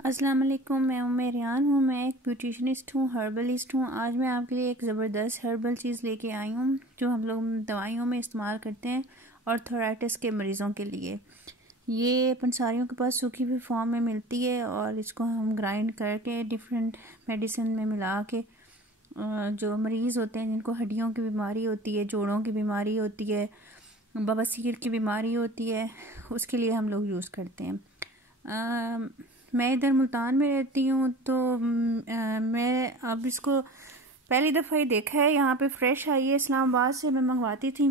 अस्सलाम वालेकुम, मैं रियान हूँ। मैं एक ब्यूटिशनिस्ट हूँ, हर्बलिस्ट हूँ। आज मैं आपके लिए एक ज़बरदस्त हर्बल चीज़ लेके आई हूँ जो हम लोग दवाइयों में इस्तेमाल करते हैं आर्थराइटिस के मरीज़ों के लिए। ये पंसारियों के पास सूखी हुई फॉर्म में मिलती है और इसको हम ग्राइंड करके डिफरेंट मेडिसिन में मिला के जो मरीज़ होते हैं जिनको हड्डियों की बीमारी होती है, जोड़ों की बीमारी होती है, बवासीर की बीमारी होती है, उसके लिए हम लोग यूज़ करते हैं। मैं इधर मुल्तान में रहती हूँ तो मैं अब इसको पहली दफ़ा ही देखा है। यहाँ पे फ्रेश आई है, इस्लामाबाद से मैं मंगवाती थी,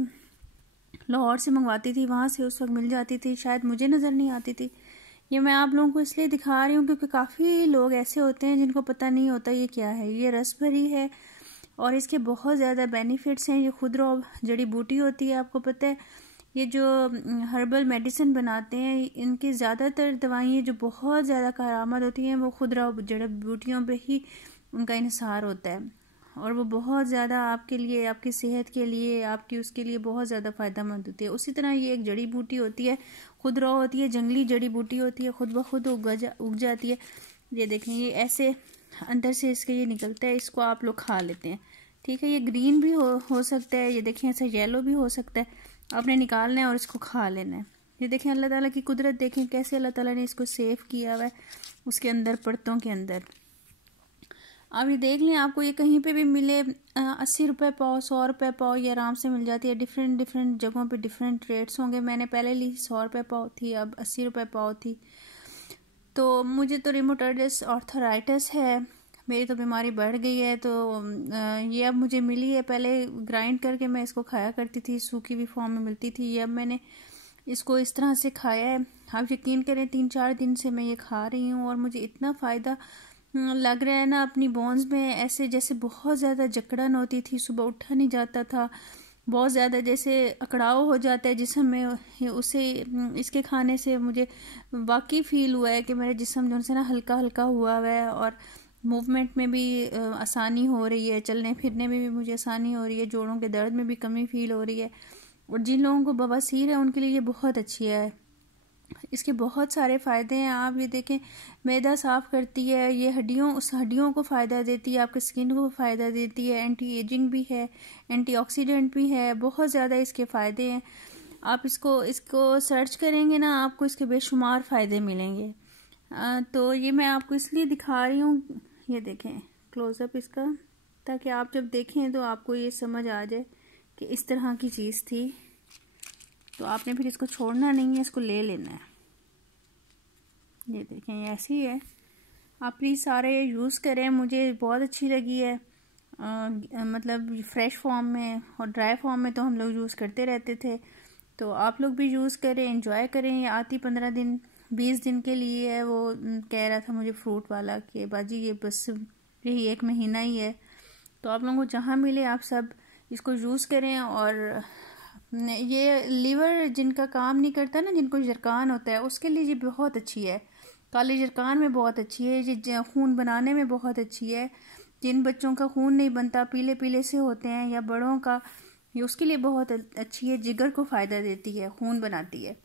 लाहौर से मंगवाती थी, वहाँ से उस वक्त मिल जाती थी, शायद मुझे नज़र नहीं आती थी। ये मैं आप लोगों को इसलिए दिखा रही हूँ क्योंकि काफ़ी लोग ऐसे होते हैं जिनको पता नहीं होता ये क्या है। ये रस भरी है और इसके बहुत ज़्यादा बेनिफिट्स हैं। ये खुदरा जड़ी बूटी होती है, आपको पता है। ये जो हर्बल मेडिसिन बनाते हैं इनकी ज़्यादातर दवाइयाँ जो बहुत ज़्यादा कारामद होती हैं वो खुदरा जड़ी बूटियों पे ही उनका इन्हिसार होता है और वो बहुत ज़्यादा आपके लिए, आपकी सेहत के लिए, आपकी उसके लिए बहुत ज़्यादा फ़ायदेमंद होती है। उसी तरह ये एक जड़ी बूटी होती है, खुदरा होती है, जंगली जड़ी बूटी होती है, खुद ब खुद उग जाती है। ये देखें, ये ऐसे अंदर से इसके ये निकलता है, इसको आप लोग खा लेते हैं। ठीक है, ये ग्रीन भी हो सकता है, ये देखें ऐसा येलो भी हो सकता है। आपने निकालना है और इसको खा लेना है। ये देखें अल्लाह ताला की कुदरत, देखें कैसे अल्लाह ताला ने इसको सेव किया हुआ है उसके अंदर, परतों के अंदर। अब ये देख लें, आपको ये कहीं पे भी मिले 80 रुपये पाव, 100 रुपये पाव, ये आराम से मिल जाती है। डिफरेंट जगहों पे डिफरेंट रेट्स होंगे। मैंने पहले ली 100 रुपये पाव थी, अब 80 रुपये पाव थी। तो मुझे तो रिमोटाइटिस आर्थराइटिस है, मेरी तो बीमारी बढ़ गई है, तो ये अब मुझे मिली है। पहले ग्राइंड करके मैं इसको खाया करती थी, सूखी हुई फॉर्म में मिलती थी। ये अब मैंने इसको इस तरह से खाया है। आप यकीन करें 3-4 दिन से मैं ये खा रही हूँ और मुझे इतना फ़ायदा लग रहा है ना। अपनी बोन्स में ऐसे जैसे बहुत ज़्यादा जकड़न होती थी, सुबह उठा नहीं जाता था, बहुत ज़्यादा जैसे अकड़ाव हो जाता है जिस्म में, उसे इसके खाने से मुझे वाकई फ़ील हुआ है कि मेरा जिस्म जो से ना हल्का हल्का हुआ है और मूवमेंट में भी आसानी हो रही है, चलने फिरने में भी मुझे आसानी हो रही है, जोड़ों के दर्द में भी कमी फ़ील हो रही है। और जिन लोगों को बवासीर है उनके लिए ये बहुत अच्छी है। इसके बहुत सारे फ़ायदे हैं। आप ये देखें, मैदा साफ़ करती है, ये हड्डियों को फ़ायदा देती है, आपके स्किन को फ़ायदा देती है, एंटी एजिंग भी है, एंटीऑक्सीडेंट भी है, बहुत ज़्यादा इसके फ़ायदे हैं। आप इसको सर्च करेंगे ना, आपको इसके बेशुमार फ़ायदे मिलेंगे। तो ये मैं आपको इसलिए दिखा रही हूँ, ये देखें क्लोज़अप इसका, ताकि आप जब देखें तो आपको ये समझ आ जाए कि इस तरह की चीज़ थी। तो आपने फिर इसको छोड़ना नहीं है, इसको ले लेना है। ये देखें, ये ऐसी है। आप प्लीज़ सारे यूज़ करें, मुझे बहुत अच्छी लगी है। मतलब फ्रेश फॉर्म में और ड्राई फॉर्म में तो हम लोग यूज़ करते रहते थे, तो आप लोग भी यूज़ करें, एंजॉय करें। ये आती 15 दिन 20 दिन के लिए है। वो कह रहा था मुझे फ्रूट वाला कि बाजी ये बस यही 1 महीना ही है। तो आप लोगों को जहाँ मिले आप सब इसको यूज़ करें। और ये लीवर जिनका काम नहीं करता ना, जिनको जरकान होता है, उसके लिए ये बहुत अच्छी है। काले जरकान में बहुत अच्छी है, ये खून बनाने में बहुत अच्छी है। जिन बच्चों का खून नहीं बनता, पीले पीले से होते हैं, या बड़ों का, ये उसके लिए बहुत अच्छी है। जिगर को फ़ायदा देती है, खून बनाती है।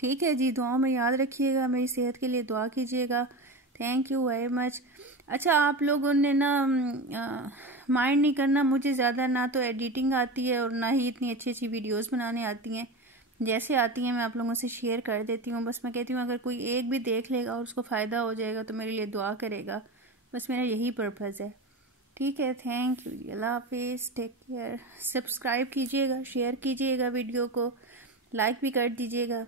ठीक है जी, दुआओं में याद रखिएगा, मेरी सेहत के लिए दुआ कीजिएगा। Thank you very much. अच्छा, आप लोगों ने ना माइंड नहीं करना, मुझे ज़्यादा ना तो एडिटिंग आती है और ना ही इतनी अच्छी अच्छी वीडियोस बनाने आती हैं। जैसे आती हैं मैं आप लोगों से शेयर कर देती हूँ। बस मैं कहती हूँ अगर कोई एक भी देख लेगा और उसको फ़ायदा हो जाएगा तो मेरे लिए दुआ करेगा, बस मेरा यही पर्पज़ है। ठीक है, थैंक यू जी, अल्लाह हाफिज़, टेक केयर। सब्सक्राइब कीजिएगा, शेयर कीजिएगा, वीडियो को लाइक भी कर दीजिएगा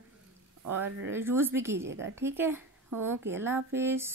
और यूज़ भी कीजिएगा। ठीक है, ओके, अल्लाह हाफिज़।